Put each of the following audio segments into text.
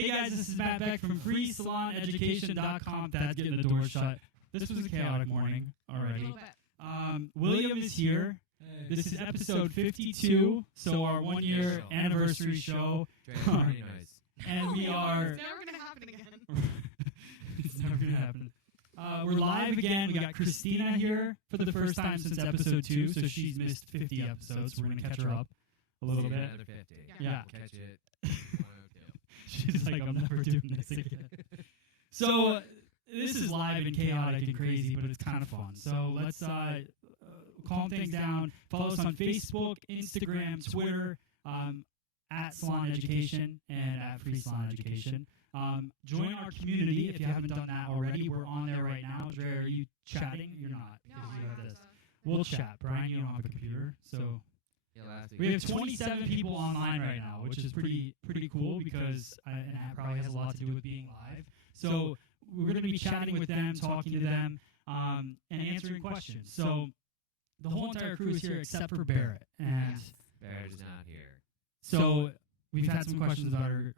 Hey guys, this is Matt Beck from FreeSalonEducation.com. Dad's getting the door shut. This was a chaotic morning already. William is here. Hey. This is episode 52, so our 1 year anniversary show. Very nice. And we are... It's never going to happen again. It's never going to happen. We're live again. We got Christina here for the first time since episode 2, so she's missed 50 episodes. We're going to catch her up a little bit. Another 50. Yeah. Catch it. 102. She's like, I'm never doing this again. So this is live and chaotic and crazy, but it's kind of fun. So let's calm things down. Follow us on Facebook, Instagram, Twitter, at Salon Education and at Free Salon Education. Join our community if you haven't done that already. We're on there right now. Dre, are you chatting? You're not. No, You I have have this. stuff. We'll chat. Brian, you don't have a computer, so... Yeah, last week. We have 27 people online right now, which is pretty cool because and that probably has a lot to do with being live. So we're going to be chatting with them, talking to them, and answering questions. So the whole entire crew is here except for Barrett. And Barrett's not here. so we've had some questions about her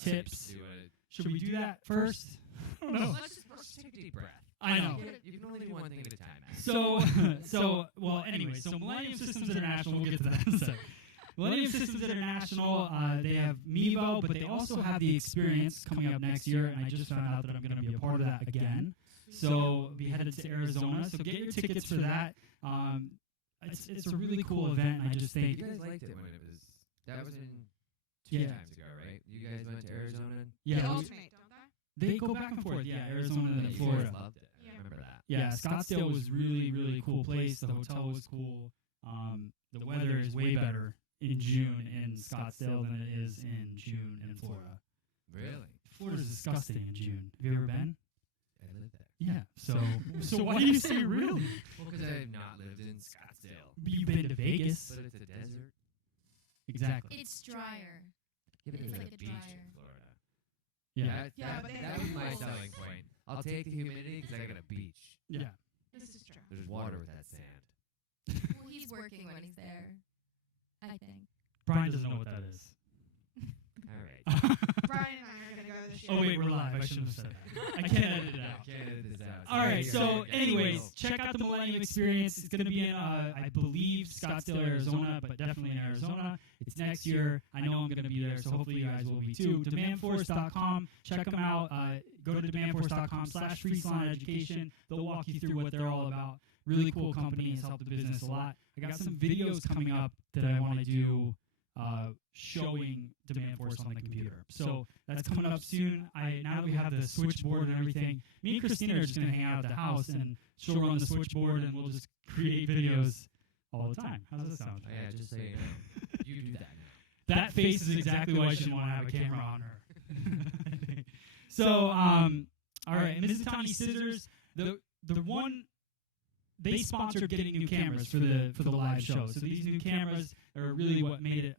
tips. Do it. Should we do that first? I don't know. Let's just Take a deep breath. I know. You can only do one thing at a time. Anyway, so Millennium Systems International, we'll get to that in a second. Millennium Systems International, they have Mevo, but they also have the Experience coming up next year, and I just found out that I'm going to be a part of that again. So be headed to Arizona. So get your tickets for that. It's a really cool event, and I just think... You guys liked it when it was... That was in Yeah. 2 times ago, right? You guys went to Arizona? Yeah, They we- alternate, don't they? they go back and forth. Yeah, Arizona and then You Florida. guys loved it. Yeah. I remember that. Yeah, Scottsdale was really, really cool place. The hotel was cool. The weather is way better in June in Scottsdale than it is in June in Florida. Really? Florida's disgusting in June. Have you ever been? I lived there. Yeah. So why do you say really? Well, because I have not lived in Scottsdale. But you've been to Vegas. But it's a desert. Exactly. It's drier. Yeah, but It's there's like a a beach dryer. in Florida. Yeah. Yeah, but they that have was my pools. selling point. I'll take the humidity because I got a beach. Yeah. This is true. There's water with that sand. Well, he's working when he's there, I think. Brian doesn't know what that is. All right. Brian and I are going to go to the show. Oh wait, we're live. I shouldn't have said that. I can't edit it out. Can't edit this out. All right, Yeah, so yeah, anyways, yeah. check out the Millennium Experience. It's going to be in, I believe, Scottsdale, Arizona, but definitely in Arizona. It's next year. I know I'm going to be there, so hopefully you guys will be too. DemandForce.com. Check them out. Go to DemandForce.com/FreeSalonEducation. They'll walk you through what they're all about. Really cool company. Has helped the business a lot. I got some videos coming up that I want to do showing Demand Force on the computer. So that's coming up soon. Now that we have the switchboard and everything, me and Christina are just going to hang out at the house, and she'll run the switchboard, and we'll just create videos all the time. How does that sound? Oh, yeah, just so you know. You do that now. That face is exactly why she didn't want to have a camera on her. So, all right, Mizutani Scissors, the one... They sponsored getting new cameras for the live show. So these new cameras are really what made it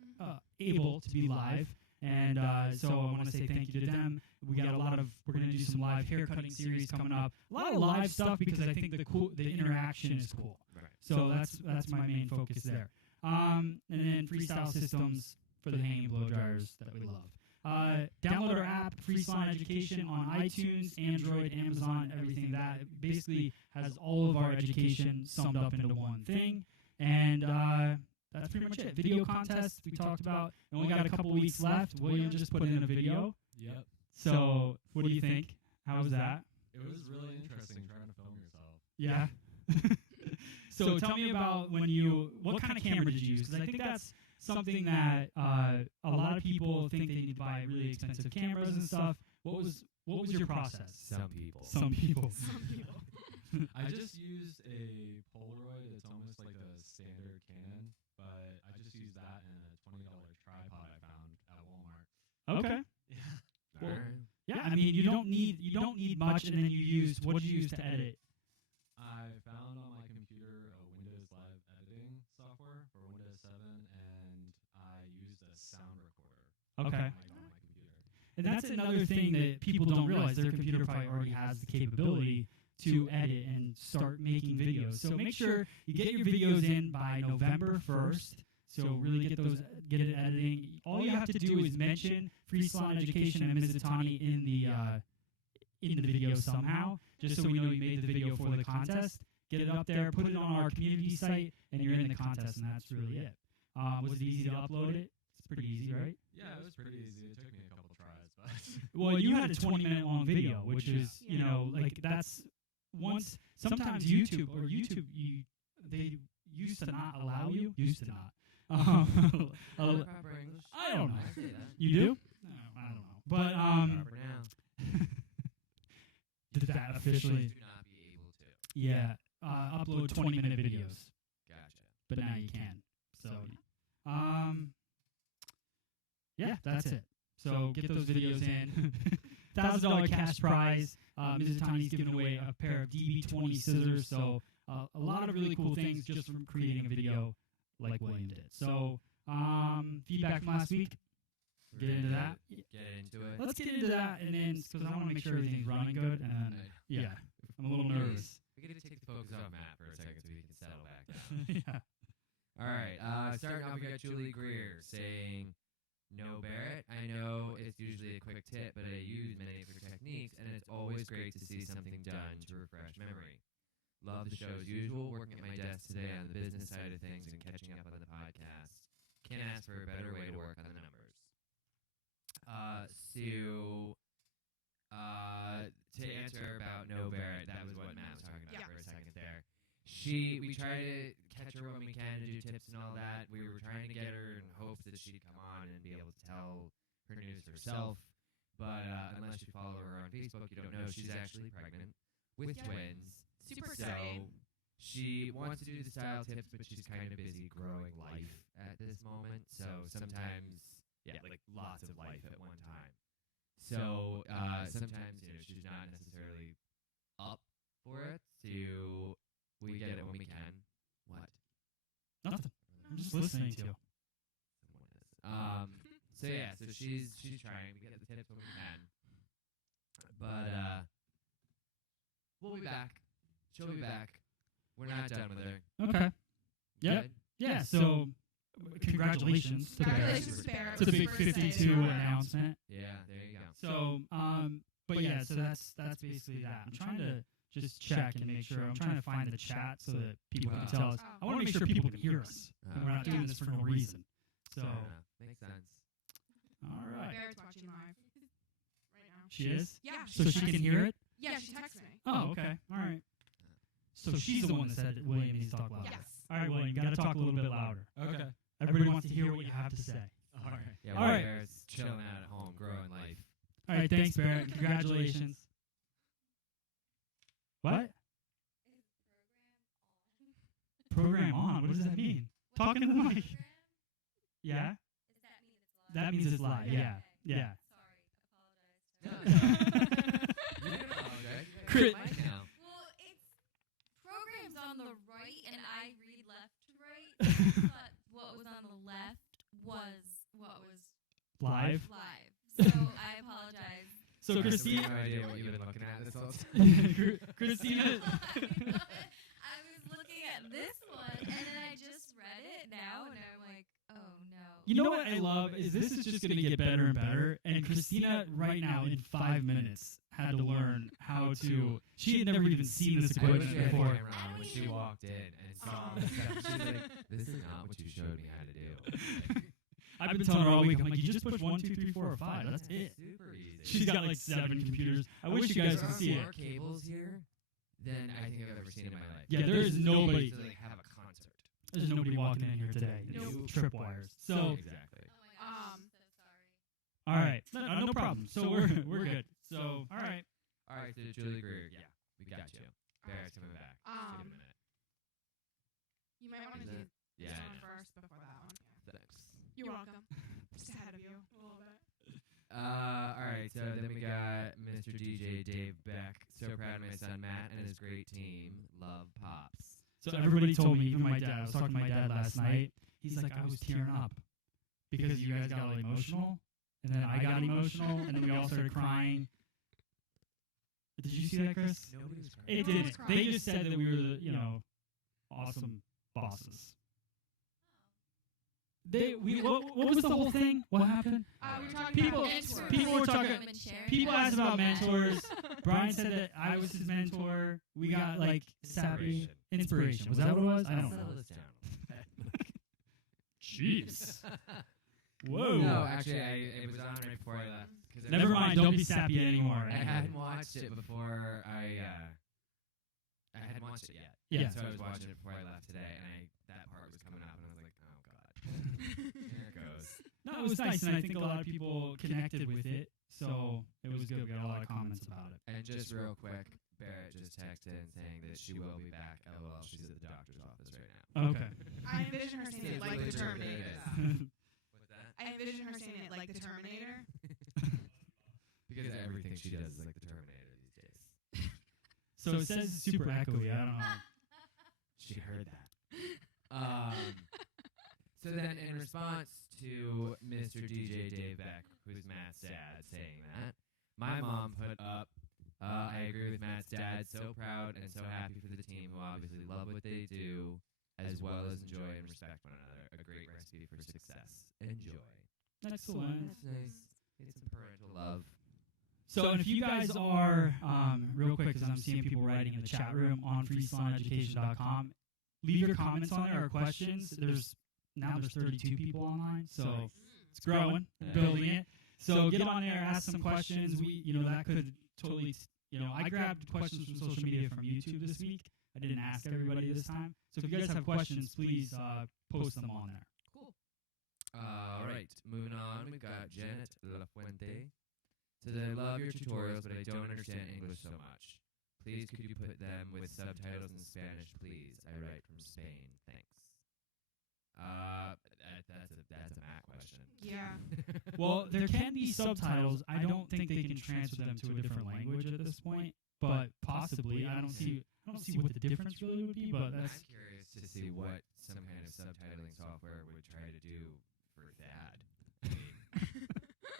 able to be live. And so I want to say thank you to them. We got we're going to do some live hair cutting series coming up. A lot of live stuff because I think the interaction is cool. Right. So that's my main focus there. And then Freestyle Systems for the hanging blow dryers that we love. Download our app, Free Salon Education, on iTunes, Android, Amazon, everything that. It basically has all of our education summed up into one thing. And that's pretty much it. Video contest we talked about. We only got a couple weeks left. William just put in a video. Yep. So what do you think? How was that? It was really interesting trying to film yourself. Yeah. So tell me about what kind of camera did you use? Because I think that's something that a lot of people think they need to buy really expensive cameras and stuff. What was your process? Some people. Some people. I just used a Polaroid. It's almost like a standard Canon, but I just used that and a $20 tripod I found at Walmart. Okay. Yeah. Well, Alright. yeah, I mean you don't need much, and then what did you use to edit? I found on my computer a Windows Live editing software for Windows 7, and I used a sound recorder. Okay. On my computer. And that's another thing that people don't realize. Their computer probably already has the capability to edit and start making videos. So make sure you get your videos in by November 1st. So really get it editing. All you have to do is mention free salon education and Ms. Itani in the video somehow, just so we know you made the video for the contest. Get it up there, put it on our community site, and you're in the contest, and that's really it. Was it easy to upload it? It's pretty easy, right? Yeah, it was pretty easy. It took me a couple tries, but Well, you had a 20-minute long video, which is, you know, like that's once. Sometimes YouTube, they used to not allow you. Used to not. Proper English. I don't know. I say that. You do? No, I don't know. But Proper now. did that officially? Do not be able to. Yeah. Upload 20-minute videos, Gotcha. but now you can. So, yeah, that's it. So get those videos in. $1,000 cash prize. Mrs. Tany's giving away a pair of DB20 scissors. So a lot of really cool things just from creating a video like William did. So feedback from last week. Get into that. Get into it. Let's get into that, and then because I want to make sure everything's running good. And then, yeah, I'm a little nervous. We get to take the focus off Matt for a second so we can settle back down. Yeah. All right. Starting off, we got Julie Greer saying, "No, Barrett. I know it's usually a quick tip, but I use many of your techniques, and it's always great to see something done to refresh memory. Love the show as usual. Working at my desk today on the business side of things and catching up on the podcast. Can't ask for a better way to work on the numbers." To answer about No Barrett, that was what Matt was talking about for a second there. We try to catch her when we can to do tips and all that. We were trying to get her in hopes that she'd come on and be able to tell her news herself. But unless you follow her on Facebook, you don't know she's actually pregnant with twins. Super So exciting. she wants to do the style tips, but she's kind of busy growing life at this moment. So sometimes, like lots of life at one time. So sometimes, she's not necessarily up for it. We get it when we can. What? Nothing. I'm just listening to you. So she's trying. We get the tips when we can. But we'll be back. She'll be back. We're not done with her. Okay. Yep. Good? Yeah. So congratulations to Congratulations, Barrett. to the We're big super excited 52 about it. announcement. Yeah, there you go. So, but yeah, so that's basically that. I'm trying to just check and make sure. I'm trying to find the chat so that people can tell us. I want to make sure people can hear us. And we're not doing this for no reason. So, Fair enough. Makes sense. all right. Barrett's watching live right now. She is? Yeah. So she can hear it? Yeah, she texted me. Oh, okay. All right. So she's the one that said William needs to talk louder. Yes. All right, William, you got to talk a little bit louder. okay. Everybody wants to hear what you have to say. All right. Yeah, All while right. Barrett's chilling out at home, growing life. All right, thanks, Barrett. Congratulations. What? Program on? What does that mean? Talking to the mic. Yeah? That means it's live. Yeah. Yeah. No, you can apologize. You Crit- got a mic now. Well, it's programs on the right, and I read left to right. But what was on the left was what was Live. live. So I apologize. So We Christina, have no idea what you've been looking at this whole time. Christina, I was looking at this one, and then I just read it now, and I'm like, oh no. you know what I love is this is just going to get better and better. And Christina, right now, in 5 minutes, had to learn how to. She had never even seen this I wish equipment she had before. a camera on when she walked in and saw the stuff. She's like, "This is not what you showed me how to do." I've been telling her all week. I'm like, you just push 1, 2, 3, 4, or 5. That's it. Super easy. She's got like 7 computers. I wish you guys could see it. More cables here than I think I've ever seen in my life. Yeah, there is nobody. To like have a concert. There's nobody walking in here today. Nope. It's tripwires. So, Exactly. Oh my gosh, I'm so sorry. all right, no problem. So we're good. So, all right. All right, so Julie Greer, yeah, we got you. Barrett's coming back. Just give it a Um, minute. You might want to Is do it? this Yeah. one first before that one. Yeah. Thanks. You're welcome. Just ahead of you a little bit. All right, so then we got Mr. DJ Dave Beck. So proud of my son Matt and his great team. Love Pops. So everybody told me, even my dad. I was talking to my dad last night. He's like, I was tearing up because you guys got all emotional, and then I got emotional, and then we all started crying. Did you see that, Chris? Nobody was crying. It No one's didn't. crying. They just said that we were the, awesome bosses. what was the whole thing? What happened? We were talking People- about mentors. people were talking- Women sharing People their asked about mentors. mentors. Brian said that I was his mentor. We got like sappy Inspiration. inspiration. Was that what it was? I don't Settle know. this down. Jeez. Whoa. No, actually, it was on right before I left. 'cause I Never was- mind. Don't be sappy anymore. I hadn't watched it before I hadn't watched it yet. Yeah. So I was watching it before I left today, and that part was coming up, and I was like, oh god, there it goes. No, it was nice, and I think a lot of people connected with it, so it was good. We got a lot of comments about it. And just real quick, Barrett just texted in saying that she will be back. LOL, she's at the doctor's office right now. Okay. I envision her saying it like the Terminator. What's that? I envision her saying it like the Terminator. Because everything she does is like the Terminator these days. So it says super echoey. I don't know. She heard that. So then, in response to Mr. DJ Dave Beck, who's Matt's dad, saying that, my mom put up, I agree with Matt's dad, so proud and so happy for the team who obviously love what they do, as well as enjoy and respect one another. A great recipe for success. Enjoy. Excellent. That's nice. It's some parental love. So, and if you guys are, real quick, because I'm seeing people writing in the chat room on freestyleeducation.com, leave your comments on there or questions. There's 32 people online, so it's growing, building it. So get on there, ask some questions. That could totally, I grabbed questions from social media from YouTube this week. I didn't ask everybody this time. So if you guys have questions, please post them on there. Cool. All right, moving on. We've got Janet Lafuente. Says, I love your tutorials, but I don't understand English so much. Please, could you put them with subtitles in Spanish, please? I write from Spain. Thanks. That's a Matt question. Yeah. Well, there can be subtitles. I don't think they can transfer them to a different language at this point, but possibly. I don't see what the difference really would be, but that's I'm curious to see what some kind of subtitling software would try to do for that. I mean,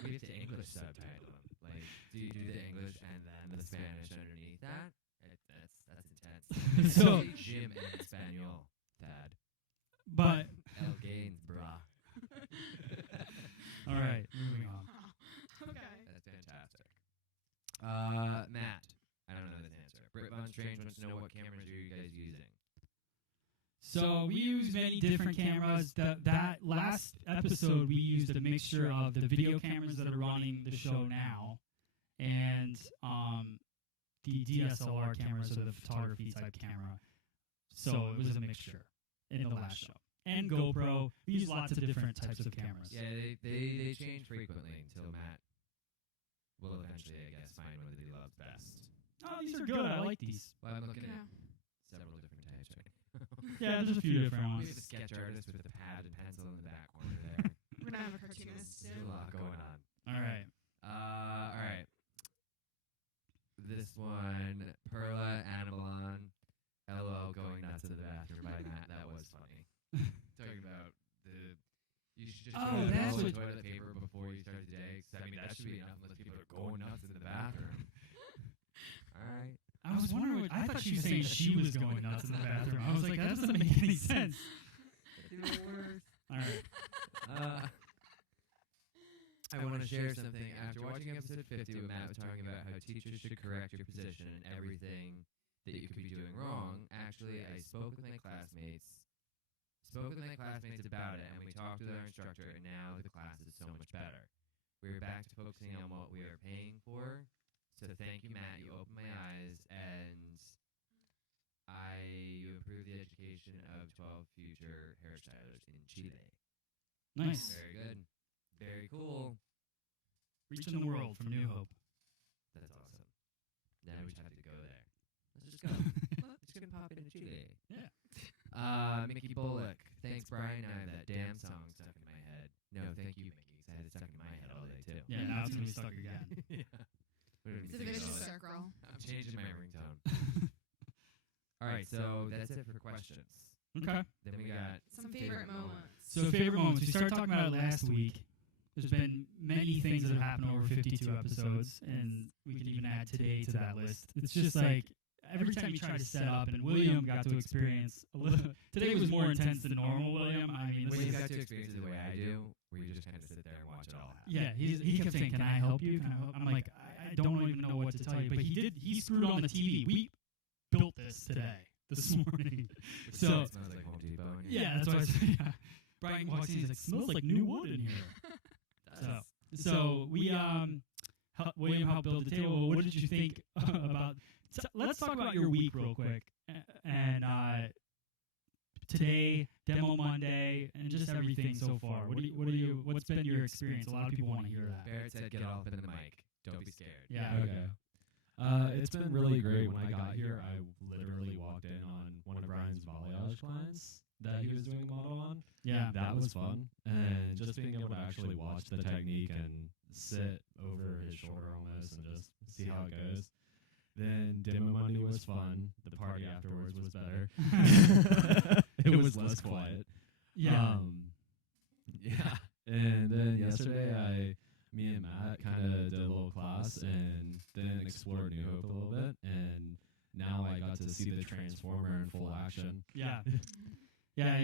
we have to English subtitle them. Like, do you do the English and then the Spanish underneath that? That's intense. So- Jim en Espanol, Thad. but El Gaines, brah. all right, moving on. Okay. That's fantastic. Matt, I don't know this answer. Britt Von Strange wants to know what cameras are you guys using? So we use many different cameras. That last episode, we used a mixture of the video cameras that are running the show now and the DSLR cameras, or the photography type camera. So it was a mixture in the last show. And GoPro. We use lots of different types of cameras. Yeah, they change frequently until Matt will eventually, I guess, find one that he loves best. Oh, these are good. I like these. Well, I'm looking Yeah. at several different types right now. Yeah, there's a few different We ones. have a sketch artist with a pad and pencil in the back corner there. We're gonna have a cartoonist There's soon. a lot going on. All right. All right. This one, Perla Anabalon, LOL going nuts in the bathroom by Matt. That was funny. Talking about you should just Oh, put that's all the what- toilet paper before you start the day. 'Cause, I mean, that should be enough unless people are going nuts in the bathroom. All right. I was wondering. I thought she was saying she was going nuts in the bathroom. I was like, that doesn't make any sense. That's even worse. All right. I want to share something. After watching episode 50 when Matt was talking about how teachers should correct your position and everything that you could be doing wrong, actually, I spoke with my classmates about it, and we talked with our instructor, and now the class is so much better. We're back to focusing on what we are paying for. So thank you, Matt. You opened my eyes, and you improved the education of 12 future hairstylers in Chile. Nice. Very good. Very cool. Reaching the world from New Hope. That's awesome. Now we just have to go there. Let's just go. Let's just gonna pop into Chile. Yeah. Mickey Bullock. Thanks, Brian. I have that damn song stuck in my head. No, thank you, Mickey, 'cause I had it stuck in my head all day too. Yeah, now it's going to be stuck again. Yeah. What did we It's a sing vicious about it? circle. I'm changing my ringtone. All right, so that's it for questions. Okay. Then we got Some favorite moments. So favorite moments. We started talking about it last week. There's been many things that have happened over 52 episodes, and we can even add today to that list. It's just like every time you try to set up, and William got to experience a little. Today was more intense than normal, William. I mean, When you got to experience it the way I do, where you just kind of sit there and watch it all happen. yeah, he kept saying, "Can I help you? Can I help?" I'm like, I don't even know what to tell you. But he screwed on the TV. We built this this morning. Which So smells like Home Depot. In here. yeah, that's why I said, yeah. Brian walks in, he's like, "Smells like new wood in here." So we William helped build the table. What did you think about? Let's talk about your week real quick. And today, Demo Monday, and just everything so far. What's been your experience? A lot of people want to hear that. Barrett said, "Get off in the mic. Don't be scared." Yeah. Okay. It's been really great. When I got here, I literally walked in on one of Brian's balayage clients that he was doing a model on. Yeah. That was fun. And just being able to actually watch the technique and sit over his shoulder almost and just see how it goes. Then Demo Monday was fun. The party afterwards was better. It was less quiet. Yeah. Yeah. And then yesterday, me and Matt kind of did a little class and then explored New Hope a little bit. And now I got to see the Transformer in full action. Yeah. Yeah,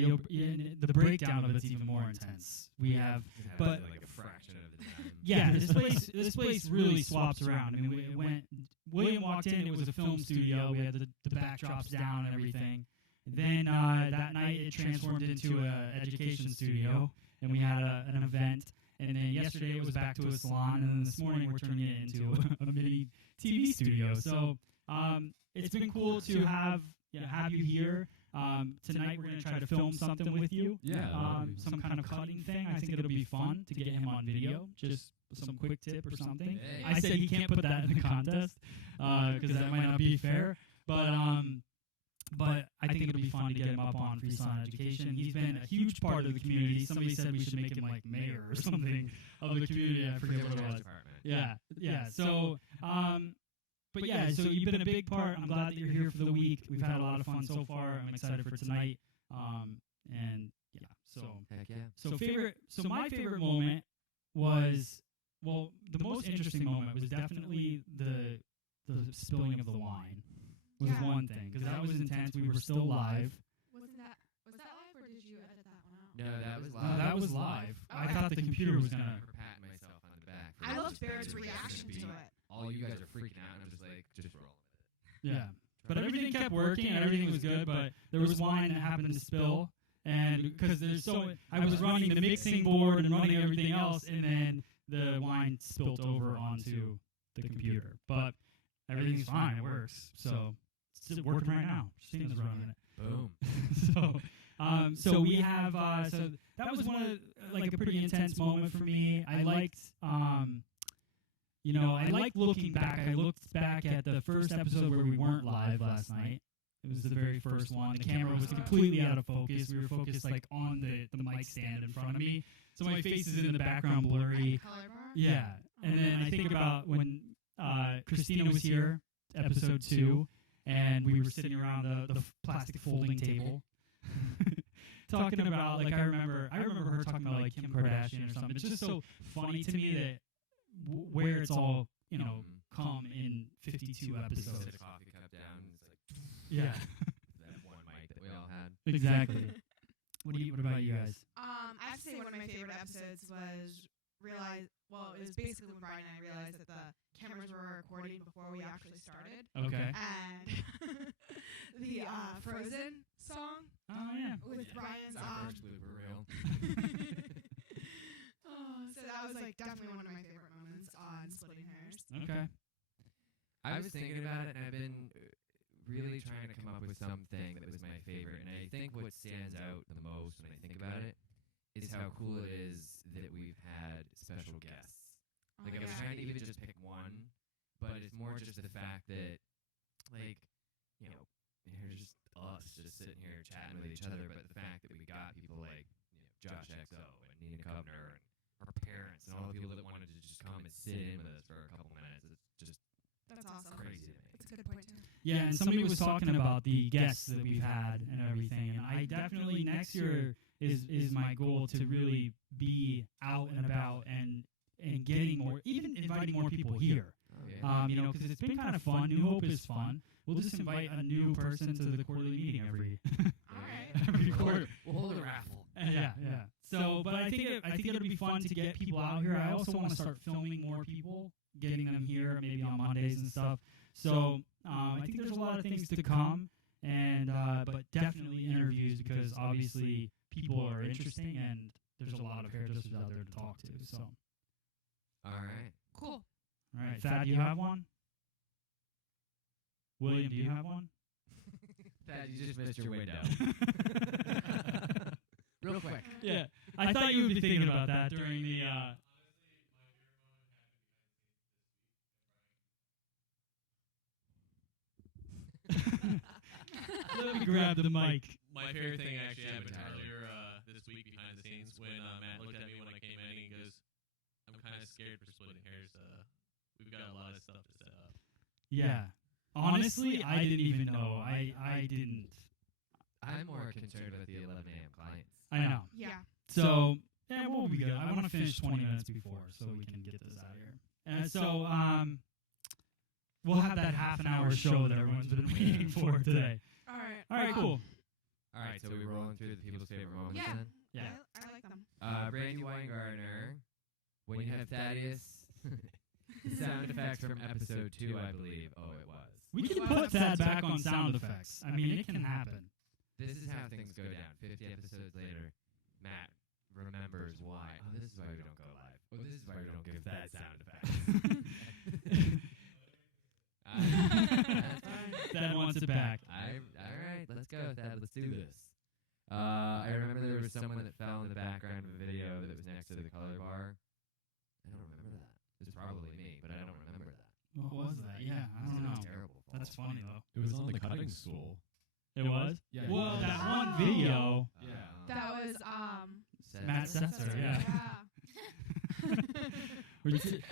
the breakdown of it's even more intense. We have, but like a fraction of the time. yeah, this place really swaps around. I mean, William walked in, it was a film studio. We had the backdrops down and everything. Then that night it transformed into an education studio, and we had an event. And then yesterday it was back to a salon, and then this morning we're turning it into a mini TV studio. So it's been cool to have you here. Tonight we're going to try to film something with you. Yeah. Some kind of cutting thing. I think it'll be fun to get him on video. Just some quick tip or something. Hey. I said he can't put that in the contest because that might not be fair. But I think it'll be fun to get him up on Free Salon Education. He's been a huge part of the community. Somebody said we should make him like mayor or something of the community. I forget what it was. Yeah. So, but yeah, so you've been a big part. I'm glad that you're here for the week. We've had a lot of fun so far. I'm excited for tonight. And yeah, so Heck yeah. So my favorite moment was, well, the most interesting moment was definitely the spilling of the wine. Was Yeah. one thing because that was intense. We were still live. Was that live or did you edit that one out? No, that was No, live. that was live. I Okay. thought the computer was gonna. For patting myself on the back. I loved Barrett's reaction to it. All you guys are freaking out, and I'm just like, just roll with it. Yeah, but everything kept working and everything was good. But there was wine that happened to spill, and because I was running the mixing board and running everything else, and then the wine spilt over onto the computer. But everything's fine. It works. So it's working right now. Christina's running it. Boom. So we have so that was one of like a pretty intense moment for me. I liked I liked looking back. I looked back at the first episode where we weren't live last night. It was the very first one. The camera was completely out of focus. We were focused like on the mic stand in front of me. So my face is in the background blurry. Color bar? Yeah. And then I think about when Christina was here, episode 2, and we were sitting around the plastic folding table talking about, like, I remember her talking about, like, Kim Kardashian or something. It's just so funny to me that where it's all, come in 52 episodes. Set a coffee cup down. It's like, Yeah. that one mic that we all had. Exactly. What about you guys? I have to say one of my favorite episodes was it was basically when Brian and I realized that the cameras were recording before we actually started. Okay. And the Frozen song Oh, yeah. with Brian's Our first blooper reel. so that was like definitely one of my favorite moments on Splitting Hairs. Okay. I was thinking about it, and I've been really trying to come up with something that was my favorite. And I think what stands out the most when I think about it is how cool it is that we've had special guests. Like, I was trying to even just pick one, but it's more just the fact that, like, here's just us just sitting here chatting with each other, but the fact that we got people like, Josh XO and Nina Kovner and our parents and all the people that wanted to just come and sit in with us for a couple minutes, it's just That's awesome. crazy to me. That's a good point too. Yeah, and somebody was talking about the guests that we've had and everything, and I definitely next year is my goal to really be out and about and getting more, even inviting more people here. Oh, yeah. Because it's been kind of fun. New Hope is fun, we'll just invite a new person to the quarterly meeting every All right. every quarter. We'll hold a raffle. Yeah. So, but I think it'll be fun to get people out here. I also want to start filming more people, getting them here maybe on Mondays and stuff. So I think there's a lot of things to come, and but definitely interviews because obviously people are interesting and there's a lot of hairdressers out there to talk to. So, All right. Cool. all right, Thad, do you have one? William, do you have one? Thad, you just missed your window. Real quick. Yeah, I thought you would be thinking about that during the. Let me grab the mic. My favorite thing actually happened earlier this week behind the scenes when Matt looked at me when I came in and he goes, "I'm kind of scared for splitting hairs. We've got a lot of stuff to set up." Yeah, honestly, I didn't even know. I didn't. I'm more concerned with the 11 a.m. clients. I know. Yeah. So yeah, we'll be good. I want to finish 20 minutes before so we can get this out of here. And so we'll have that half an hour show that everyone's been waiting for today. All right. All right, cool. All right, so we're rolling through the people's favorite moments Yeah. then? Yeah. I like them. Brandy Weingartner, when you have Thaddeus, the sound effects from episode 2, I believe. Oh, it was. We can put that back on sound effects. I mean, it can happen. This is how things go down. 50 episodes later, Matt remembers why. Oh, this is why we don't go live. Oh, this is why we don't give that sound effects. That's fine. Thad wants it back. All right, let's go, Thad. Let's do this. I remember there was someone that fell in the background of a video that was next to the color bar. I don't remember that. It was probably me, but I don't remember that. What was that? Yeah, I don't know. Terrible. That's funny, though. It was on the cutting stool. It was? Yeah. Well, that one video. That was Matt Scissor, yeah. Yeah.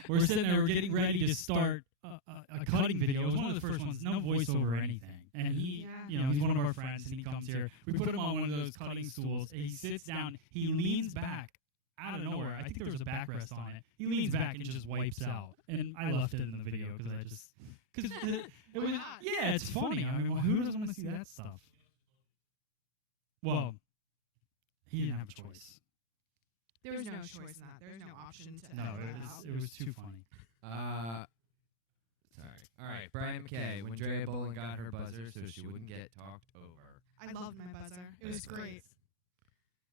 We're sitting there, we're getting ready to start a cutting video. It was one of the first ones, no voiceover or anything. And he, he's one of our friends, and he comes here. We put him on one of those cutting stools, and he sits down, he leans back out of nowhere. I think there was a backrest on it. He leans back and just wipes out. And I left it in the video because it was, yeah, it's funny. I mean, who doesn't want to see that stuff? Well, he didn't have a choice. There was no choice in that. There was no option to No, edit that out. it was too funny. Sorry. All right, Brian McKay. When Drea Bolin got her buzzer so she wouldn't get talked over. I loved my buzzer. It was great.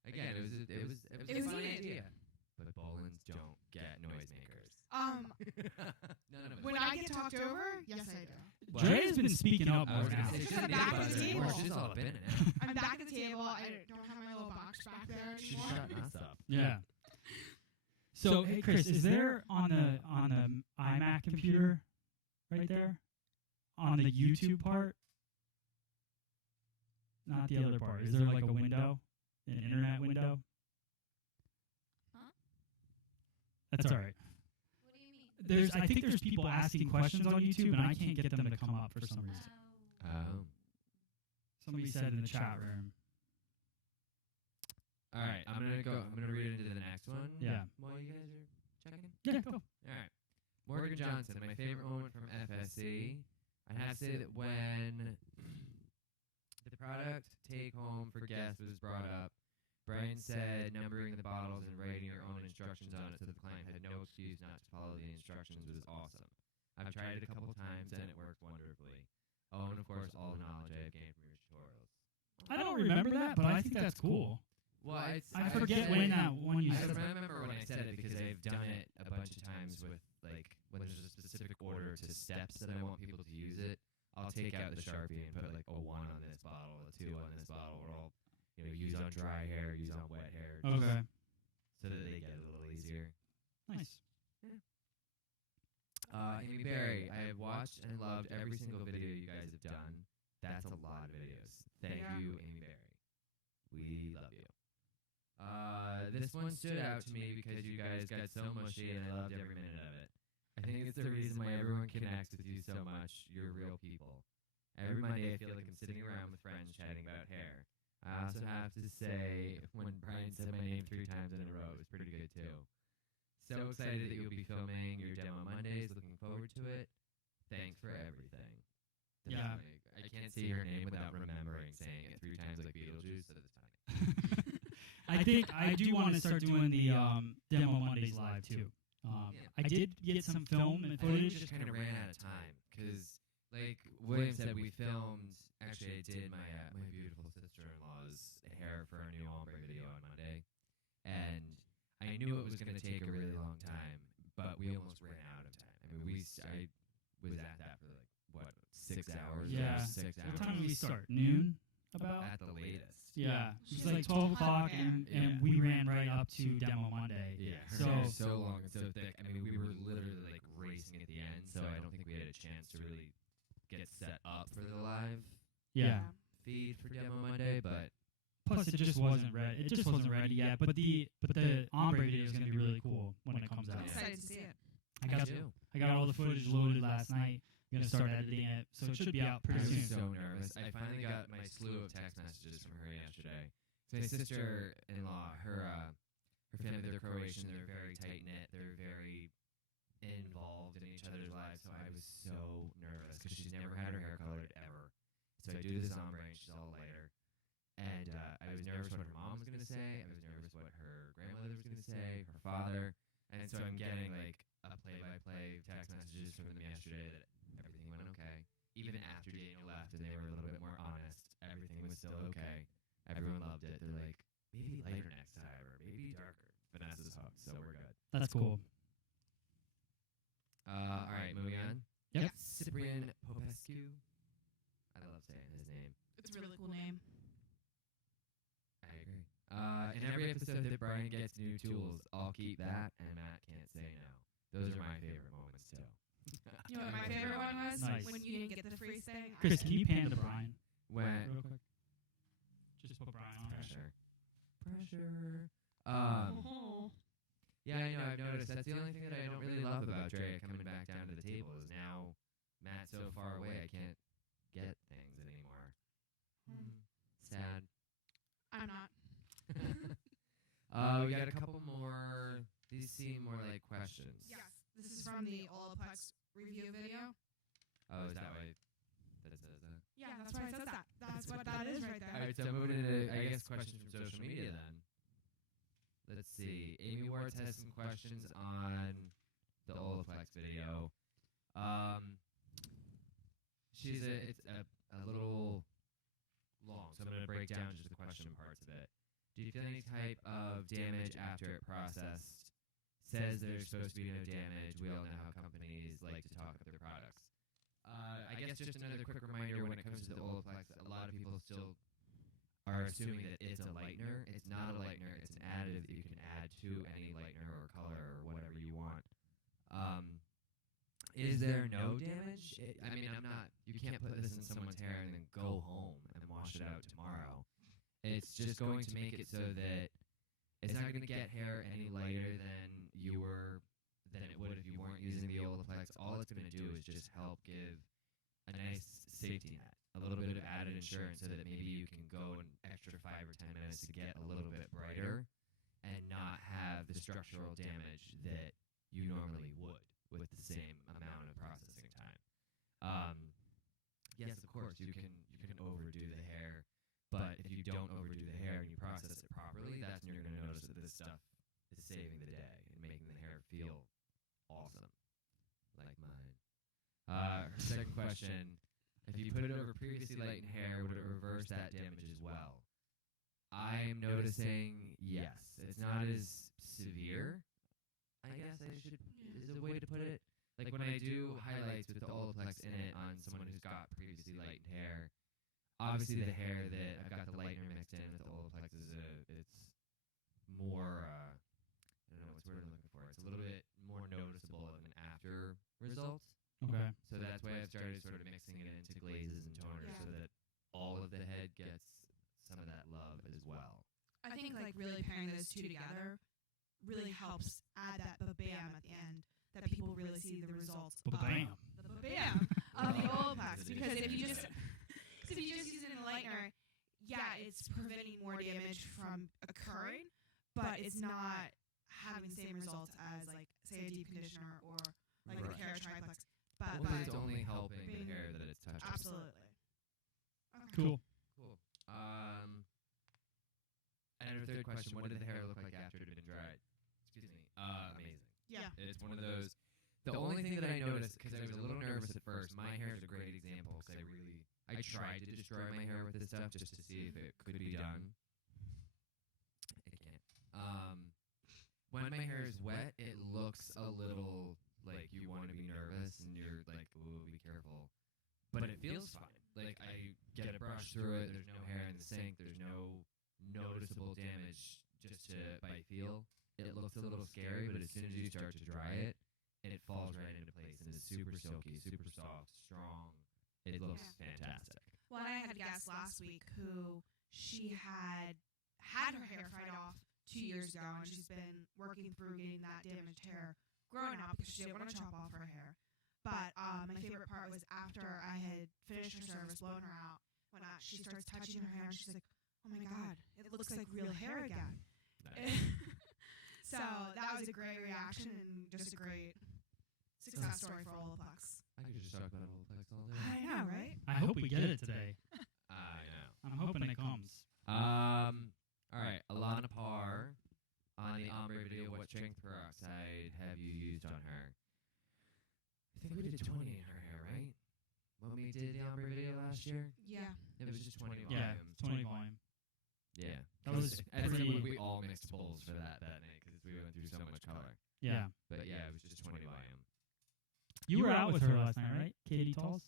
Again, it was It a was fun needed. idea. But Bolins don't get noisemakers. None of us. When I get talked over, yes, I do. Well, Dre's been speaking up I more was gonna now. say, she She's doesn't back need a at the buzzer anymore. table. She's all up in it now. I'm back at the table. I don't have my little box back there She anymore. shut us up. Yeah. So, hey, Chris, is there on the iMac computer right there on the YouTube part? Not the other part. Is there like a window, an internet window? Huh? That's all right. What do you mean? I think there's people asking questions on YouTube, and I can't get them to come up for some reason. Oh. Somebody said in the chat room. All right, I'm gonna read into the next one. Yeah. While you guys are checking. Yeah, go. All right. Morgan Johnson, my favorite moment from FSC. I'd have to say that when the product take home for guests was brought up, Brian said numbering the bottles and writing your own instructions on it so the client had no excuse not to follow the instructions was awesome. I've tried it a couple times and it worked wonderfully. Oh, and of course, all the knowledge I have gained from your tutorials. I don't remember that, but I think that's cool. Well, I forget when that one you I said. remember when I said it because I've done it a bunch of times with, like, when there's a specific order to steps that I want people to use it, I'll take out the Sharpie and put, like, a 1 on this bottle, a 2 on this bottle, or I'll, use on dry hair, use on wet hair. just Okay. So that they get a little easier. Nice. Amy Berry, I have watched and loved every single video you guys have done. That's a lot of videos. Thank Yeah. you, Amy Berry. We love you. This one stood out to me because you guys got so mushy and I loved every minute of it. I think it's the reason why everyone connects with you so much. You're real people. Every Monday I feel like I'm sitting around with friends chatting about hair. I also have to say, when Brian said my name 3 times in a row, it was pretty good too. So excited that you'll be filming your demo Mondays. Looking forward to it. Thanks for everything. Yeah. Definitely I can't say her name without remembering saying it 3 times like Beetlejuice, so that's funny. I think I do want to start doing the demo Mondays live too. I did get some film and I think we footage. just kind of ran out of time because, like William said, we filmed. Actually, I did my beautiful sister-in-law's hair for our new ombre video on Monday, and I knew it was going to take a really long time, but we almost ran out of time. I mean, I was at that for like what 6 hours? Yeah. 6 hours. What time did we start? Noon? About? At the latest. Yeah. It She's was like like 12 o'clock, Yeah. and we ran right up to demo Monday. Yeah, her So- hair is so long and so thick. I mean, we were literally like racing at the end, so I don't think we had a chance to really get set up for the live Yeah. feed for demo Monday. But Plus, it just wasn't ready. It just wasn't ready yet. But the ombre video is gonna be really cool when it comes I'm out. excited to see it. I got all the footage loaded last night. I'm gonna start editing it, so it should be out I pretty was soon. so nervous. I finally got my slew of text messages from her yesterday. So my sister-in-law, her family, they're Croatian. They're very tight-knit. They're very involved in each other's lives. So I was so nervous because she's never had her hair colored ever. So I do this ombre, and she's all lighter. And I was nervous what her mom was going to say. I was nervous what her grandmother was going to say, her father. And so I'm getting like a play-by-play text messages from them yesterday that everything went okay. Even after Daniel left and they were a little bit more honest, everything was still okay. Everyone loved it. They're like, maybe lighter next time or maybe darker. Vanessa's hooked, so we're good. That's cool. All right, moving on. Yep. Cyprian Popescu. I love saying his name. It's a really cool name. I agree. In every episode that Brian gets new tools, I'll keep that, and Matt can't say no. Those are my favorite moments, too. You know what my favorite one was? Nice. When you didn't get the freeze thing. Chris, can you pan to Brian When real quick? Just put Brian on there. pressure. Oh. Yeah, I know. I've noticed that's the only thing that I don't really love about Dre coming back down to the table is now Matt's so far away I can't get things anymore. Sad. I'm not. We got a couple more. These seem more like questions. Yes. This is from the Olaplex review video. Oh, is that why that says that? Yeah, that's why it says that. That's what that is right there. All right, so moving into, I guess, questions from social media then. Let's see. Amy Wards has some questions on the Olaplex video. It's a little long, so I'm going to break down just the question parts of it. Do you feel any type of damage after it processed? Says there's supposed to be no damage. We all know how companies like to talk up their products. I guess just another quick reminder when it comes to the Olaplex, a lot of people still are assuming that it's a lightener. It's not a lightener. It's an additive that you can add to any lightener or color or whatever you want. Is there no damage? You can't put this in someone's hair and then go home and wash it out tomorrow. It's just going to make it so that it's not going to get hair any lighter than it would if you weren't using the Olaplex. All it's going to do is just help give a nice safety net, a little bit of added insurance so that maybe you can go an extra 5 or 10 minutes to get a little bit brighter and not have the structural damage that you normally would with the same amount of processing time. Yes, of course, you can overdo the hair, but if you don't overdo the hair and you process it properly, that's when you're going to notice that this stuff is saving the day and making the hair feel awesome, like mine. Her second question, if you put it over previously lightened hair, would it reverse that damage as well? I'm noticing yes. It's not as severe, I guess is a way to put it. Like when I do highlights with the Olaplex in it on someone who's got previously lightened hair, obviously the hair that I've got the lightener mixed in with the Olaplex it's more, I don't know what's word I'm looking for. It's a little bit more noticeable of an after result. Okay. So that's why I've started sort of mixing it into glazes and toners so that all of the head gets some of that love as well. I think like really pairing those two together really helps add that ba-bam at the end that people really see the results Ba-bam. of the ba-bam of the Olaplex. Because if you just use it in a lightener, yeah, it's preventing more damage from occurring, but it's not having the same results as like say a deep conditioner or like the Kera Triplex. But Well, it's only helping the hair that it's touching. absolutely. Cool. Cool. And our third question: what did the hair look like after it had been dried? Excuse me. Amazing. Yeah. It's one of those. The only thing that I noticed, because I was a little nervous at first, my hair is a great example because I tried to destroy my hair with this stuff just to see if it could be done. It can't. When my hair is wet, it looks a little like you want to be nervous and you're like, ooh, be careful. But it feels fine. Like, I get a brush through it, there's no hair in the sink, there's no noticeable damage just by feel. It looks a little scary, but as soon as you start to dry it, it falls right into place and it's super silky, super soft, strong. It looks fantastic. Well, I had a guest last week who she had her hair fried off 2 years ago, and she's been working through getting that damaged hair grown out because she didn't want to chop off her hair. But my favorite part was after I had finished her service, blown her out, when she starts touching her hair, and she's like, oh my God, it looks like real hair again. Nice. So that was a great reaction and just a great success story for Olaplex. I could just talk about Olaplex all day. I know, right? I hope we get it today. I know. I'm hoping it comes. All right, Alana Parr on the ombre video. What strength peroxide have you used on her? I think we did 20 in her hair, right? When we did the ombre video last year, Yeah. it was just 20 Yeah, volume. 20 volume. Yeah, That was and pretty- we all mixed bowls for that night because we went through so much color. Yeah. But yeah, it was just 20 volume. You were out with her last night, right? Katie Talls?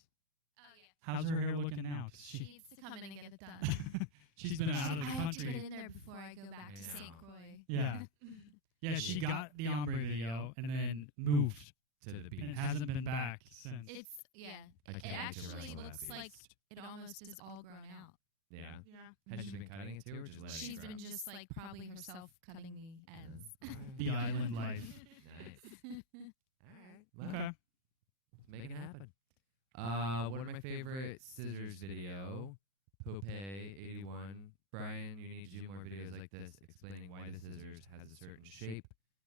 Oh, yeah. How's her hair looking now? 'Cause She she needs to come in and get it done. she's been out of the I have to get country. in there before I go back to Yeah. St. Croix. Yeah. Yeah, she got the ombre video and then moved. To the beach. And it hasn't been back since. It's, yeah. I It can't wait to actually wrestle that looks beast. like it almost is all grown out. Yeah. Yeah. Has she been cutting it too, or just letting She's it grow? been just like probably herself cutting the ends. The island life. Nice. All right. Well, Okay. let's make it happen. One of my favorite scissors video, Pope 81. Brian, you need to do more videos like this explaining why the scissors has a certain shape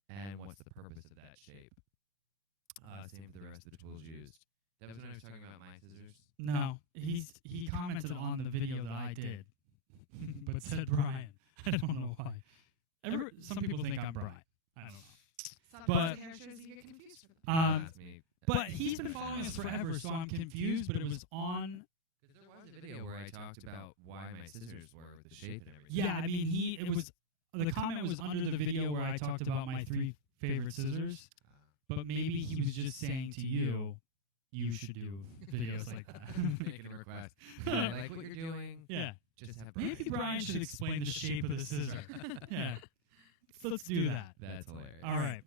and what's the purpose of that shape. Same with the rest of the tools used. That was when I was talking about my scissors. No, he commented on the video that I did, but said Brian. I don't know why. Some people think I'm Brian. I don't know. Sometimes But- the hair shows you get confused for them. That's me. But he's been following us forever, so I'm confused. But it was on. Because there was a video where I talked about why my scissors were with the shape and everything. Yeah, I mean, it was the comment was under the video where I talked about my 3 favorite scissors. But maybe he was just saying to you, you should do videos like that. Making a request. I like what you're doing. Yeah. Just have Brian. Maybe Brian should explain the shape of the scissor. Yeah. So let's do that. That's hilarious. All right.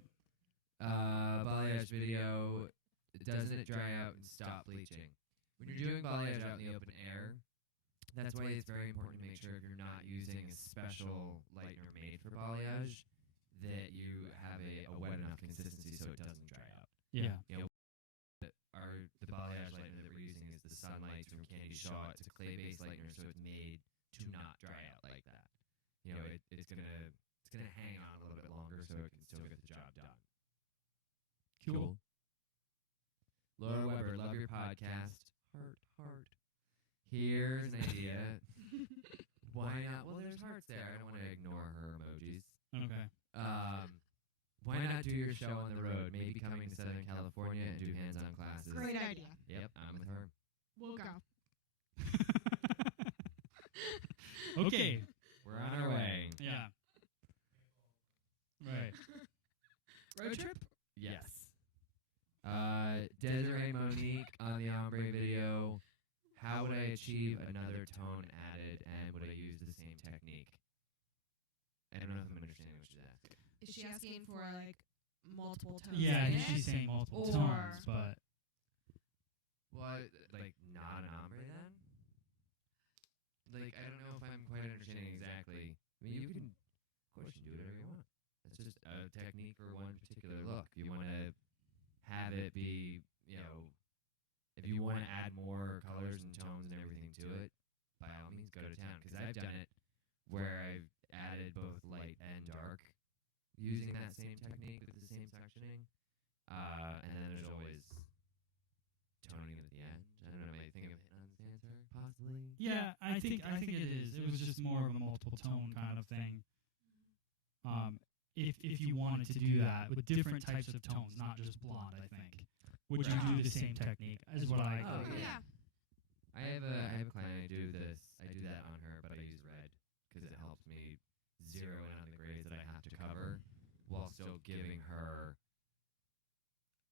Balayage video. Doesn't it dry out and stop bleaching? When you're doing balayage out in the open air, that's why it's very important to make sure if you're not using a special lightener made for balayage, that you have a wet enough consistency so it doesn't dry out. Yeah. You know, the balayage lightener that we're using is the Sunlight from Candy Shaw. It's a clay-based lightener, so it's made to not dry out like that. You know, it's gonna hang on a little bit longer, so it can still get the job done. Cool. Laura Weber, love your podcast. Heart. Here's an idea. Why not? Well, there's hearts there. I don't want to ignore her emojis. Okay. Why not do your show on the road? Maybe coming to Southern California and do hands-on classes. Great idea. Yep, I'm with her. We'll go. Okay. We're on our way. Yeah. Right. Road trip? Yes. Desiree Monique on the ombre video. How would I achieve another tone added, and would I use the same technique? I don't know if I'm understanding what she's asking. Is she asking for like multiple tones? Yeah, I in think it? she's saying multiple Or- tones, but Well, like not an ombre then? Like I don't know if I'm quite understanding exactly. I mean, you can, of course, you can do whatever you want. It's just a technique for one particular look. You want to have it be, you know, if you want to add more colors and tones and everything to it, by all means, go to town. Because I've done it where I've added both light and dark using that same technique with the same sectioning. And then there's always toning at the end. I don't know, am I thinking of Hit-On's answer? Possibly? Yeah, I think it is. It was just more of a multiple tone kind of thing. If you wanted to do that with different types of tones, not just blonde, I think. Would you do the same technique? Is what I. Oh, Yeah. I have a client. I do that on her, but I use red because it helps me zero in on the grades that I have to cover, while still giving her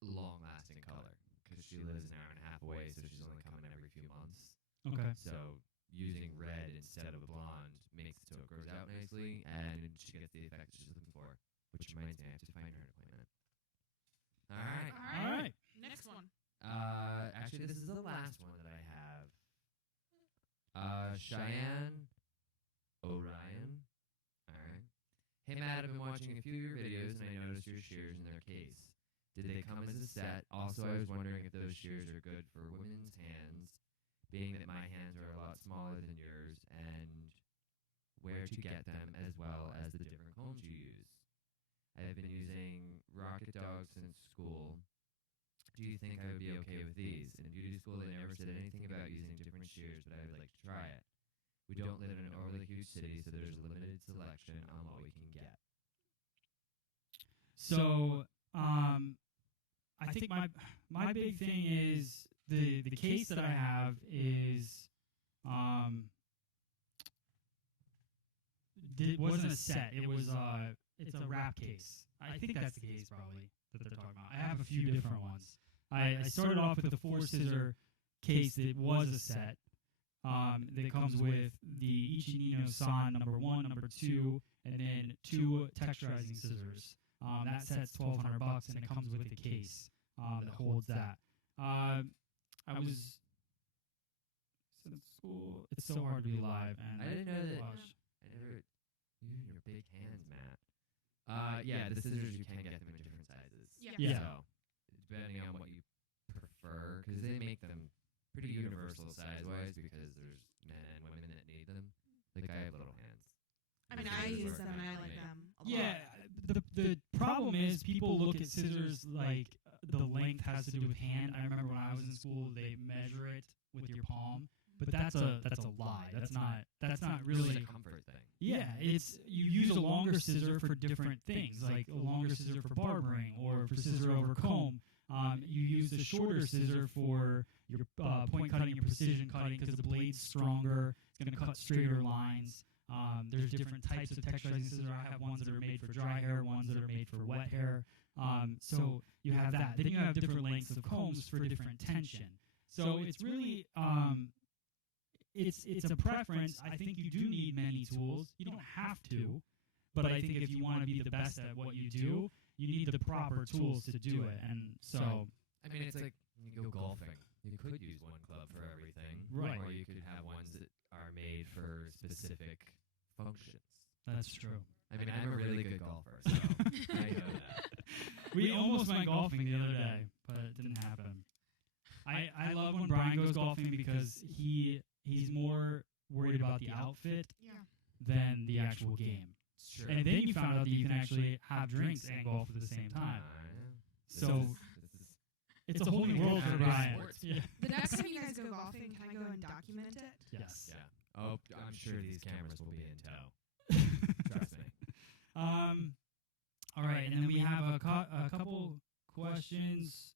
long-lasting color. Because she lives an hour and a half away, so she's only coming every few months. Okay. So using red instead of blonde makes it so it grows out nicely, and she gets the effect that she's looking for. Which reminds me, I have to find her an appointment. All right. Next one. Actually, this is the last one that I have. Cheyenne Orion. All right. Hey, Matt, I've been watching a few of your videos, and I noticed your shears in their case. Did they come as a set? Also, I was wondering if those shears are good for women's hands, being that my hands are a lot smaller than yours, and where to get them, as well as the different combs you use. I have been using Rocket Dog since school. Do you think I would be okay with these? In beauty school, they never said anything about using different shears, but I would like to try it. We don't live in an overly huge city, so there's a limited selection on what we can get. So, I think my big thing is the case that I have is it wasn't a set. It was it's a wrap case. I think that's the case probably that they're talking about. I have a few different ones. I started off with the 4-scissor case that was a set. That comes with the Ichinino San #1, #2, and then 2 texturizing scissors. That set's $1,200, and it comes with the case that holds that. I was since school. It's so hard to be live, and I didn't know that. gosh. I never. You and your big hands, Matt. Yeah, the scissors you can get them in different sizes. Yeah. So depending on what you prefer, because they make them pretty universal size-wise, because there's men and women that need them. Like I have little hands. I mean, I use them and I like them a lot. Yeah, the problem is people look at scissors like the length has to do with hand. I remember when I was in school, they measure it with your palm, but that's a lie. That's not really a comfort thing. Yeah, it's you use a longer scissor for different things, like a longer scissor for barbering or for scissor over comb. You use a shorter scissor for your point cutting and precision cutting because the blade's stronger. It's going to cut straighter lines. There's different types of texturizing scissors. I have ones that are made for dry hair, ones that are made for wet hair. So you have that. Then you have different lengths of combs for different tension. So it's really it's a preference. I think you do need many tools. You don't have to, but I think if you want to be the best at what you do, you need the proper tools to do it. And so I mean, it's like when you go golfing. You could use one club for everything, Right. Or you could have ones that are made for specific functions. that's true. I mean, I'm a really good golfer, so I know that. We almost went golfing the other day, but it didn't happen. I love when Brian goes golfing because he's more worried about the outfit Yeah. than the actual game. It's true. And then you found out that you can actually have drinks and golf at the same time. This So is it's a whole new world for Saturday Brian. sports. Yeah. The next time you guys go golfing, can I go and document it? Yes. Yeah. Oh, I'm sure these cameras will be in tow. Trust me. All right, and then we have a couple questions.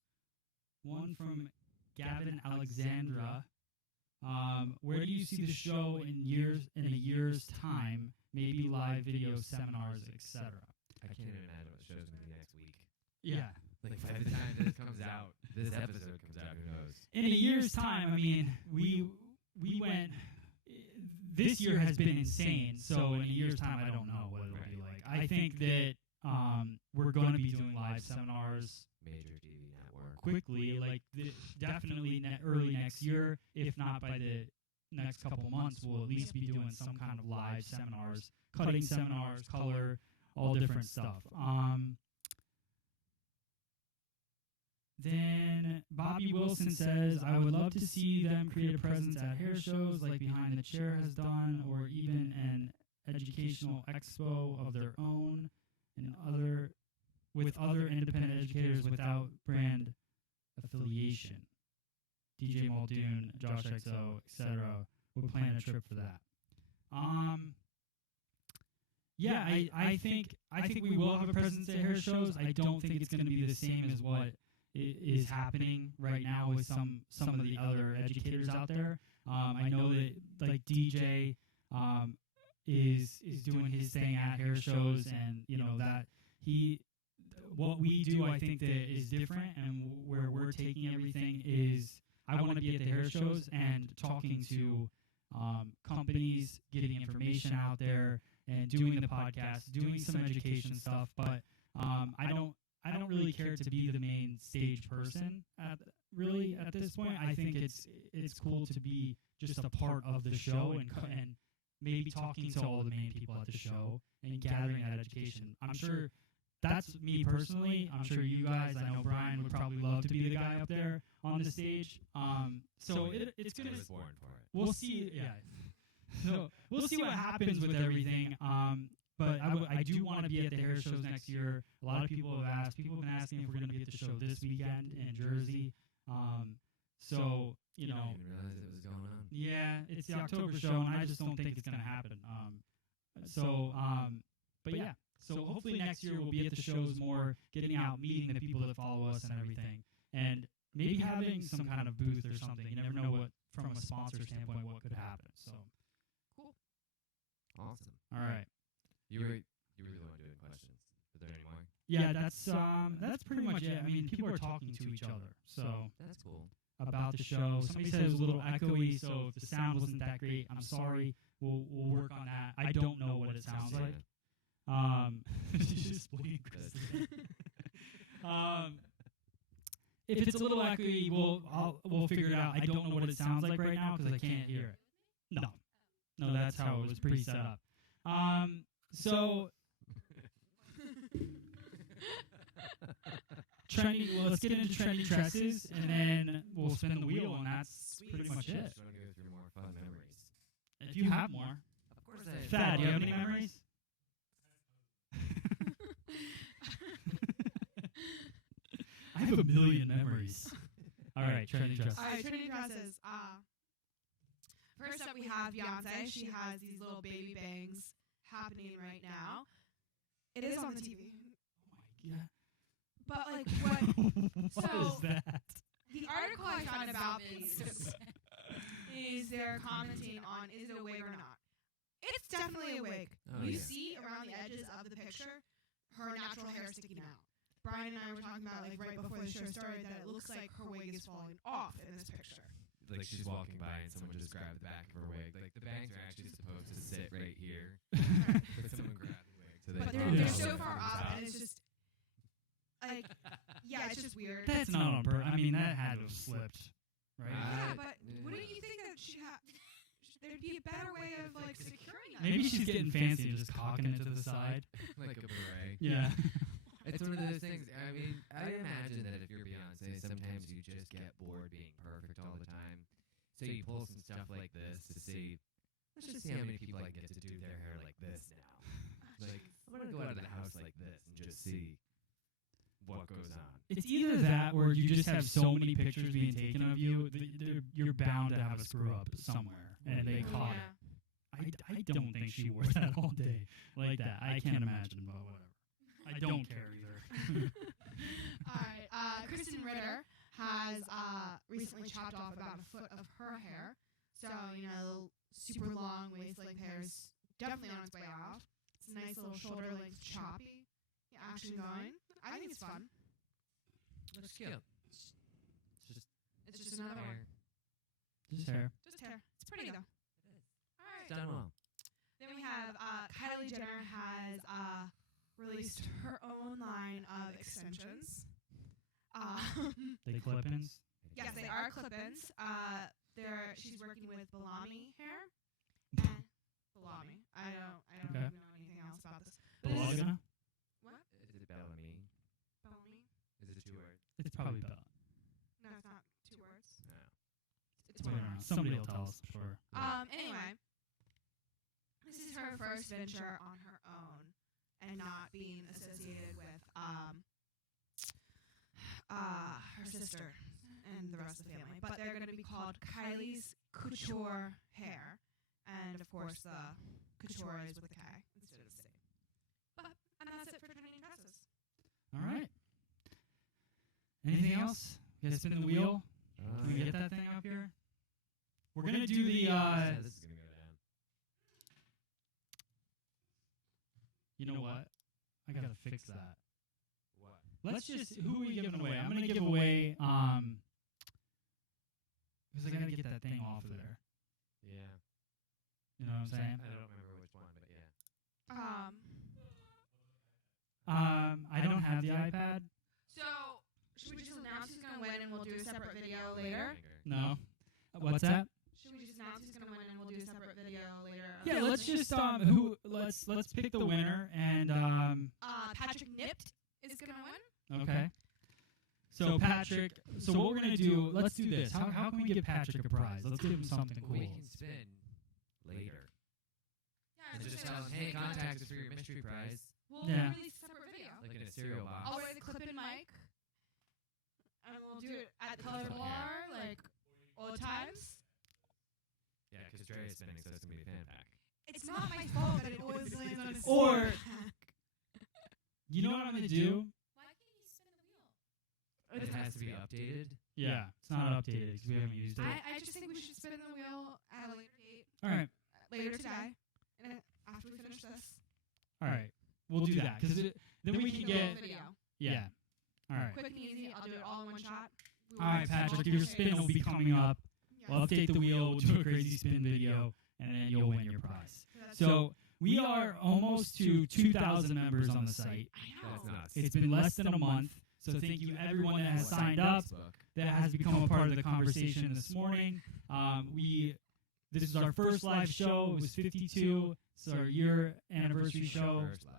One from Gavin Alexandra. Where do you see the show in a year's time? Maybe live video seminars, etc. I can't even imagine what the show's going to be next week. Yeah. Like, by the time this comes out, this episode comes out, who knows? In a year's time, I mean, we went. This year has been insane. So in a year's time, I don't know what it'll be like. I think that we're going to be doing live seminars Major TV network. quickly, like definitely early next year. If not by the next couple months, we'll at least be doing some kind of live seminars, cutting seminars, color, all different stuff. Then Bobby Wilson says, I would love to see them create a presence at hair shows like Behind the Chair has done, or even an educational expo of their own and with other independent educators without brand affiliation. DJ Muldoon, Josh XO, etc. we'll plan a trip for that. Yeah, I think we will have a presence at hair shows. I don't think it's going to be the same as what is happening right now with some of the other educators out there. I know that like DJ is doing his thing at hair shows, and you know that what we do, I think that is different, and where we're taking everything is I want to be at the hair shows and talking to companies, getting information out there, and doing the podcast, doing some education stuff. But I don't really care to be the main stage person at this point. I think it's cool to be just a part of the show and maybe talking to all the main people at the show and gathering that education. I'm sure that's me personally. I'm sure you guys, I know Brian would probably love to be the guy up there on the stage. So it's gonna. Born for it. We'll see. Yeah. So we'll see what happens with everything. But I do want to be at the hair shows next year. A lot of people have asked. People have been asking if we're going to be at the show this weekend in Jersey. So you know. I didn't even realize it was going on. Yeah, it's the October show, and I just don't think it's going to happen. But yeah. So hopefully next year we'll be at the shows more, getting out, meeting the people that follow us and everything, and maybe having some kind of booth or something. You never know what, from a sponsor standpoint, what could happen. So Cool. Awesome. all right. You were the one doing questions. Is there any more? Yeah, that's pretty much it. I mean, people are talking to each other, so That's cool. about the show. Somebody said it was a little echoey, so if the sound wasn't that great, I'm sorry. We'll work on that. I don't know what it sounds like. Just blame Kristen. If it's a little echoey, we'll figure it out. I don't know what it sounds like right now because I can't hear it. No, that's how it was pre-set up. So trendy. Well, let's get into trendy tresses, and then we'll spin the wheel, and that's pretty much it. Just want to go through more fun memories. If you have more, Of course I have. Thad, do you have any memories? I have a million memories. All right, trendy tresses. All right, Trinity dresses. First up, we have Beyonce. She has these little baby bangs happening right now. It is on the TV. Oh my god. But, like, what? What is that? The article I found about these is they're commenting on, is it a wig or not? It's definitely a wig. Oh, You yeah. see around the edges of the picture, her natural hair sticking out. Brian and I were talking about, like, right before the show started, that it looks like her wig is falling off in this picture. Like she's walking by and someone just grabbed the back of her wig. Like the bangs are actually supposed to sit right here, but someone grabbed the wig. So But they they're Yeah. so far up, and it's just, like, yeah, it's just weird. That's not on purpose. I mean, that had to have slipped, right? Yeah, but wouldn't you think that there'd be a better way of, like, securing that? Maybe she's getting fancy and just cocking it to the side. like a beret. Yeah. It's one of those things. I mean, I imagine that if you're Beyonce, sometimes you just get bored being perfect all the time. So you pull some stuff like this to see. Let's just see how many people I can get to do their hair like this now. Like, I'm gonna go out of the house like this and just see what goes on. It's either that or you just have so many pictures being taken of you, you're bound to have a screw up somewhere, and they caught it. I don't think she wore that all day like that. I can't imagine, but whatever. I don't care either. All right. Kristen Ritter has recently chopped off about a foot of her hair. So, you know, super long waist-length hair is definitely on its way off. It's a nice little shoulder-length choppy action going. I think it's fun. Looks cute. It's just another one. Just hair. Just hair. It's pretty, though. All right. Done well. Then we have Kylie Jenner has released her own line of extensions. They clip-ins. Yes, they are clip-ins. She's working with Bellamy hair. And Bellamy. I don't Okay. know anything else about this. But this is- Bologna? What? Is it Bellamy? Bellamy? Is it 2 words? It's probably Bella. No, it's not 2 words. No. It's We one don't know. word. Somebody will tell us, I'm sure. Anyway, this is her first venture on her own and not being associated with her sister. and the rest of the family. But they're going to be called Kylie's Couture Hair. And, of course, the couture is with a K instead of C. And that's it for Trendy Tresses. All right. Anything else? You guys spin the wheel? Can we get that thing up here? We're going to do the... this is going to go down. You know what? I got to fix that. What? Let's just... Who are we giving away? I'm going to give away... Because I got to get that thing off of there. Yeah. You know what I'm saying? I don't remember which one, but yeah. I don't have the iPad. So, should we just announce who's going to win and we'll do a separate video later? No. What's that? Should we just announce who's going to win and we'll do a separate video later? Yeah, let's just let's pick the winner and Patrick Nipt is going to win. okay. So Patrick, so what we're gonna do? Let's do this. How can we give Patrick a prize? Let's give him something cool. We can spin later. Yeah, And just tell him, hey, contact us for your mystery prize. We'll Yeah. release a separate video. Like in a cereal box. I'll write the clip-in mic, and we'll do it at the color bar, like all the times. Yeah, because Dre is spinning, so it's going to be a fan pack. It's not my fault that it always lands on his Or- pack. You know what I'm gonna do? Why can't you spin the wheel? It has to be updated. Yeah, it's not updated because we haven't used it. I just think we should spin the wheel at a later date, All right, later today, and after we finish this. all right. We'll do that because then we can do a get. little video. Yeah. All right. Quick and easy. I'll do it all in one shot. We All will right, do all Patrick. the Your trades. spin will be coming up. Yes. We'll update the wheel. We'll do a crazy spin video, and then you'll win your prize. That's So we are almost to 2,000 members on the site. I know. That's nuts. It's been less than a month, so thank you everyone that has signed up, that has become a part of the conversation this morning. This is our first live show. It was 52. It's our year anniversary show. First live.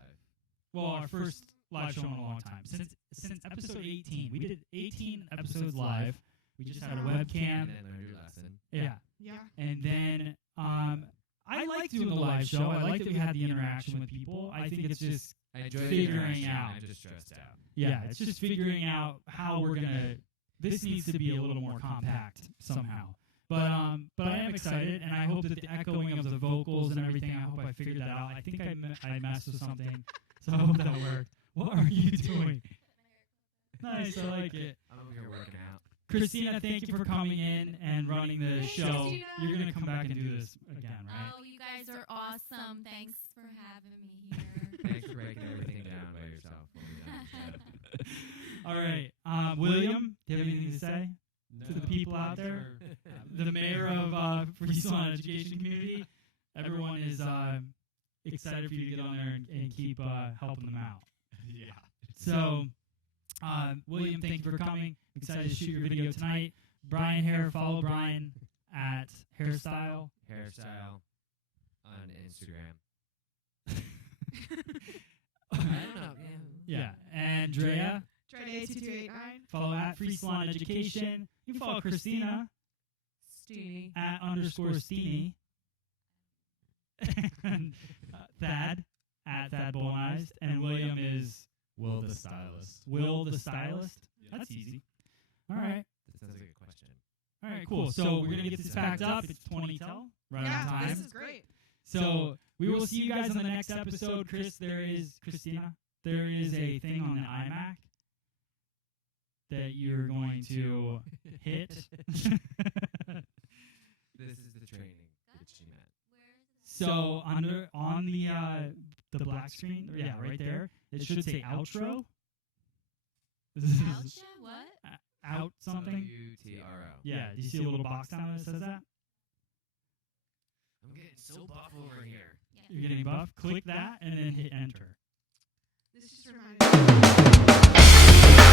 Well, our first live show in a long time. Since episode 18. We did 18 episodes live. We just had a webcam. And then learn your lesson. Yeah. Yeah. And then I like doing the live show. I like that we had the interaction with people. I think it's just I enjoy the figuring interaction. out. I'm just stressed out. Yeah, it's just figuring out how we're gonna. This needs to be a little more compact somehow. But I am excited, and I hope that the echoing of the vocals and everything. I hope I figured that out. I think I messed with something, so I hope that worked. What are you doing? Nice, I like it. I'm over here working out. Christina, thank you for coming in and running the Thanks, show. Christina. You're gonna come back and do this again, right? Oh, you guys are awesome. Thanks for having me here. Thanks for breaking everything down by yourself. When we're done with the show. All right, William, do you have anything to say to the people out there? The mayor of Free Salon Education Community. Everyone is excited for you to get on there and keep helping them out. Yeah. So, William, thank you for coming. Excited to shoot your video tonight. Brian Hair, follow Brian at Hairstyle. Hairstyle on Instagram. I don't know. Yeah, Andrea, Trendy 2289. follow at Free Salon Education. You can follow Christina Steenie. at _Steenie. And Thad at Thad Bolnized. And William is Will the stylist. Will the Stylist. Yeah. That's easy. All right. That sounds like a good question. All right, cool. So we're going to get this packed up. It's 20 till, right Yeah, on time. this is great. So we will see you guys on the next episode. Christina, there is a thing on the iMac that you're going to hit. This is the training that she meant. So on the black screen, right there, it should say outro. This is Oucha? What? out something. UTRO. Yeah, do you see a little box down there that says that? I'm getting so buff over here. Yeah. You're getting buff. Click that and then hit enter. This just reminded me.